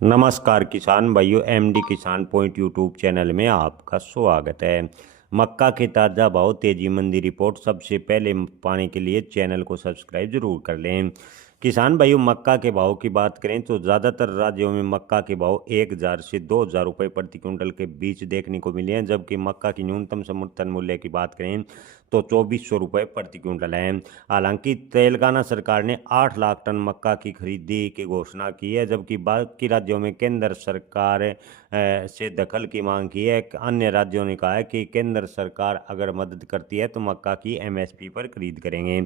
नमस्कार किसान भाइयों, एमडी किसान पॉइंट यूट्यूब चैनल में आपका स्वागत है। मक्का के ताज़ा भाव तेजी मंदी रिपोर्ट सबसे पहले पाने के लिए चैनल को सब्सक्राइब जरूर कर लें। किसान भाइयों, मक्का के भाव की बात करें तो ज़्यादातर राज्यों में मक्का के भाव 1,000 से 2,000 रुपये प्रति क्विंटल के बीच देखने को मिले हैं, जबकि मक्का की न्यूनतम समर्थन मूल्य की बात करें तो 2,400 रुपये प्रति क्विंटल है। हालांकि तेलंगाना सरकार ने 8 लाख टन मक्का की खरीदी की घोषणा की है, जबकि बाकी राज्यों में केंद्र सरकार से दखल की मांग की है। अन्य राज्यों ने कहा है कि केंद्र सरकार अगर मदद करती है तो मक्का की एमएसपी पर खरीद करेंगे।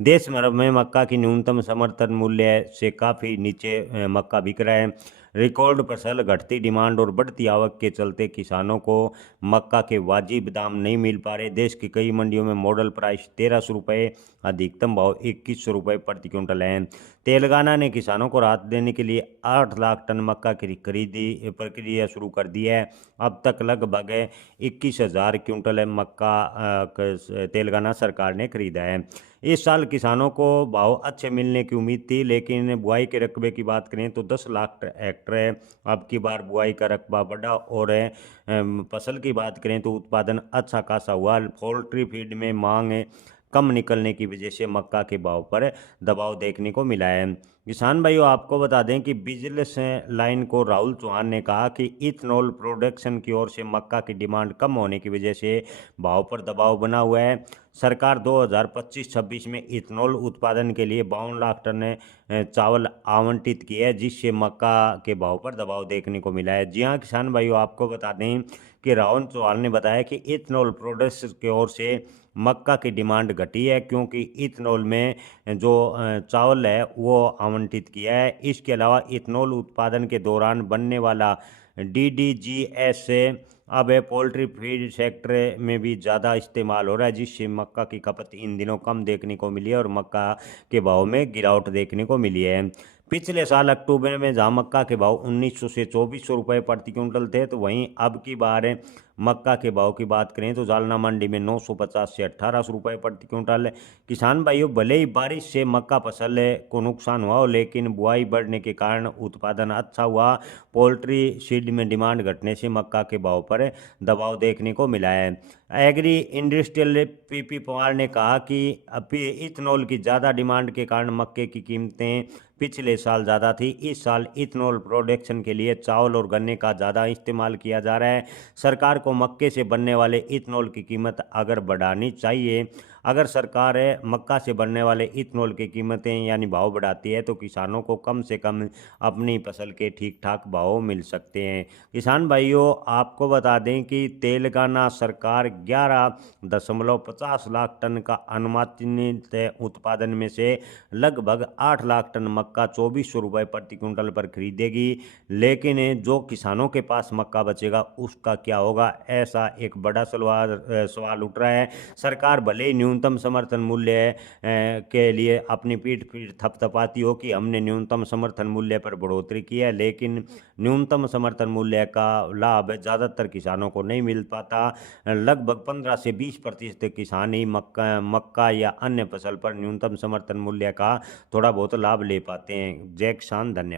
देश भर में मक्का की न्यूनतम समर्थन मूल्य से काफ़ी नीचे मक्का बिक रहा है। रिकॉर्ड फसल, घटती डिमांड और बढ़ती आवक के चलते किसानों को मक्का के वाजिब दाम नहीं मिल पा रहे। देश की कई मंडियों में मॉडल प्राइस 1,300 रुपये, अधिकतम भाव 2,100 रुपये प्रति क्विंटल है। तेलंगाना ने किसानों को राहत देने के लिए 8 लाख टन मक्का की खरीदी प्रक्रिया शुरू कर दी है। अब तक लगभग 21,000 क्विंटल मक्का तेलंगाना सरकार ने खरीदा है। इस साल किसानों को भाव अच्छे मिलने की उम्मीद थी, लेकिन बुआई के रकबे की बात करें तो 10 लाख हेक्टर है। अब की बार बुआई का रकबा बढ़ा और फसल की बात करें तो उत्पादन अच्छा खासा हुआ। पोल्ट्री फीड में मांग कम निकलने की वजह से मक्का के भाव पर दबाव देखने को मिला है। किसान भाइयों, आपको बता दें कि बिजनेस लाइन को राहुल चौहान ने कहा कि इथेनॉल प्रोडक्शन की ओर से मक्का की डिमांड कम होने की वजह से भाव पर दबाव बना हुआ है। सरकार 2025-26 में इथेनॉल उत्पादन के लिए 52 लाख टन चावल आवंटित की है, जिससे मक्का के भाव पर दबाव देखने को मिला है। जी हाँ किसान भाइयों, आपको बता दें कि राहुल चौहान ने बताया कि इथेनॉल प्रोडक्शन की ओर से मक्का की डिमांड घटी है, क्योंकि इथेनॉल में जो चावल है वो आवंटित किया है। इसके अलावा इथेनॉल उत्पादन के दौरान बनने वाला डीडीजीएस अब पोल्ट्री फीड सेक्टर में भी ज़्यादा इस्तेमाल हो रहा है, जिससे मक्का की खपत इन दिनों कम देखने को मिली है और मक्का के भाव में गिरावट देखने को मिली है। पिछले साल अक्टूबर में जहाँ मक्का के भाव 1,900 से 2,400 रुपये प्रति क्विंटल थे, तो वहीं अब की बार मक्का के भाव की बात करें तो जालना मंडी में 950 से 1,800 रुपये प्रति क्विंटल है। किसान भाइयों, भले ही बारिश से मक्का फसल को नुकसान हुआ हो, लेकिन बुआई बढ़ने के कारण उत्पादन अच्छा हुआ। पोल्ट्री सीड में डिमांड घटने से मक्का के भाव पर दबाव देखने को मिला है। एग्री इंडस्ट्रियल पीपी पवार ने कहा कि इथेनॉल की ज़्यादा डिमांड के कारण मक्के की कीमतें पिछले साल ज़्यादा थी। इस साल इथेनॉल प्रोडक्शन के लिए चावल और गन्ने का ज़्यादा इस्तेमाल किया जा रहा है। सरकार को मक्के से बनने वाले इथेनॉल की कीमत अगर बढ़ानी चाहिए। अगर सरकार मक्का से बनने वाले इथेनॉल की कीमतें यानी भाव बढ़ाती है तो किसानों को कम से कम अपनी फसल के ठीक ठाक भाव मिल सकते हैं। किसान भाइयों, आपको बता दें कि तेलंगाना सरकार 11.50 लाख टन का अनुमानित उत्पादन में से लगभग 8 लाख टन मक्का 2,400 रुपये प्रति क्विंटल पर खरीदेगी। लेकिन जो किसानों के पास मक्का बचेगा उसका क्या होगा, ऐसा एक बड़ा सवाल उठ रहा है। सरकार भले ही न्यूनतम समर्थन मूल्य के लिए अपनी पीठ थपथपाती हो कि हमने न्यूनतम समर्थन मूल्य पर बढ़ोतरी की है, लेकिन न्यूनतम समर्थन मूल्य का लाभ ज़्यादातर किसानों को नहीं मिल पाता। लगभग 15 से 20% किसान ही मक्का या अन्य फसल पर न्यूनतम समर्थन मूल्य का थोड़ा बहुत लाभ ले पाते हैं। जय किसान, धन्यवाद।